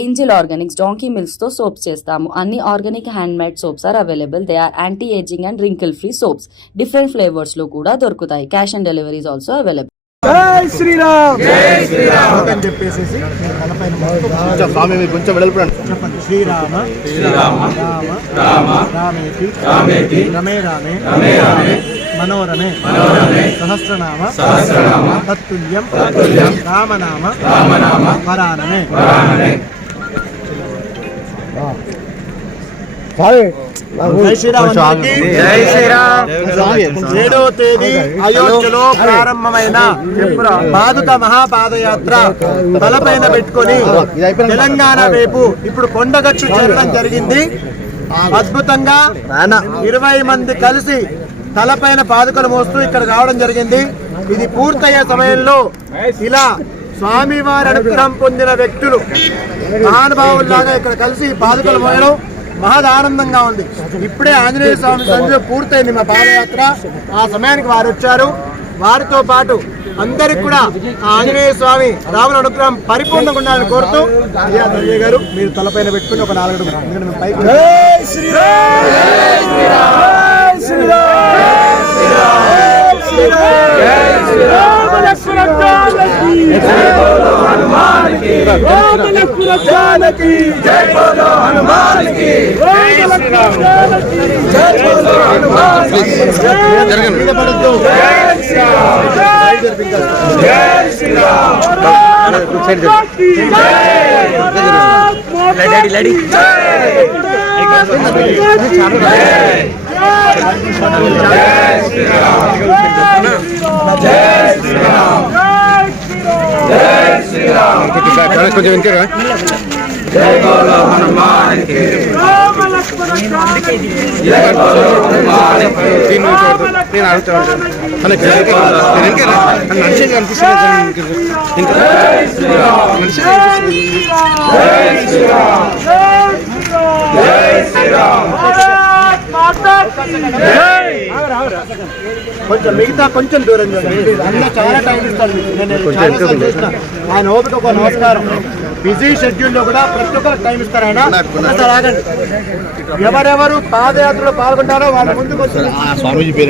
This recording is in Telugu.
ఏంజల్ ఆర్గానిక్స్ డాంకీ మిల్క్స్ తో సోప్స్ చేస్తాము. అన్ని organic hand made soaps are available. They are anti aging and wrinkle free soaps. Different flavours లో కూడా దొరుకుతాయి. Cash on delivery is also available. జై శ్రీరామ్ జై శ్రీరామ్ అని చెప్పేసి స్వామి కొంచెం వెడల్పండి. చెప్పండి. శ్రీరామ శ్రీరామ రామ రామ రామేతి రామేతి రమే రామే రమే రామే మనోరమే మనోరమే సహస్రనామ సహస్రనామ తత్తుల్యం తత్తుల్యం రామనామ రామనామ వరానమే. వరానమే. జై శ్రీరామ్ అందరికీ. జై శ్రీరామ్. 7వ తేదీ అయోధ్యలో ప్రారంభమైన బాదుక మహాపాదయాత్ర తలపైన పెట్టుకొని తెలంగాణ వైపు ఇప్పుడు కొండగట్టు చేరడం జరిగింది. అద్భుతంగా 20 మంది కలిసి తలపైన పాదుకలు మోస్తూ ఇక్కడ రావడం జరిగింది. ఇది పూర్తయ్యే సమయంలో ఇలా స్వామివారి అనుగ్రహం పొందిన వ్యక్తులు మహానుభావుల్లాగా ఇక్కడ కలిసి పాదుకలు మోయడం మహదానందంగా ఉంది. ఇప్పుడే ఆంజనేయ స్వామి సన్నిధిలో పూర్తయింది మా పాదయాత్ర. ఆ సమయానికి వారు వచ్చారు. వారితో పాటు అందరికి కూడా ఆంజనేయ స్వామి రాముల అనుగ్రహం పరిపూర్ణంగా ఉండాలని కోరుతూ అయ్య గారు మీరు తలపైన పెట్టుకుని ఒక 4 కొంచెం వెనక జై బోలో హనుమాన్కి జై బోలో హనుమాన్కి. నేను అడుగుతాను నడిచేది కనిపిస్తుంది. కొంచెం మిగతా కొంచెం దూరం చూడండి. అన్న చాలా టైం ఇస్తారు మీకు. నేను చాలాసార్లు చూసిన ఆయన ఓపిక ఒక నమస్కారం. బిజీ షెడ్యూల్లో కూడా ప్రతి ఒక్కరికి టైం ఇస్తారు ఆయన. ఒకసారి ఆగండి. ఎవరెవరు పాదయాత్రలో పాల్గొంటారో వాళ్ళ ముందుకు వచ్చి